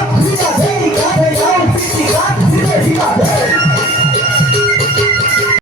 He got paid, got paid, I don't think he got, he got paid.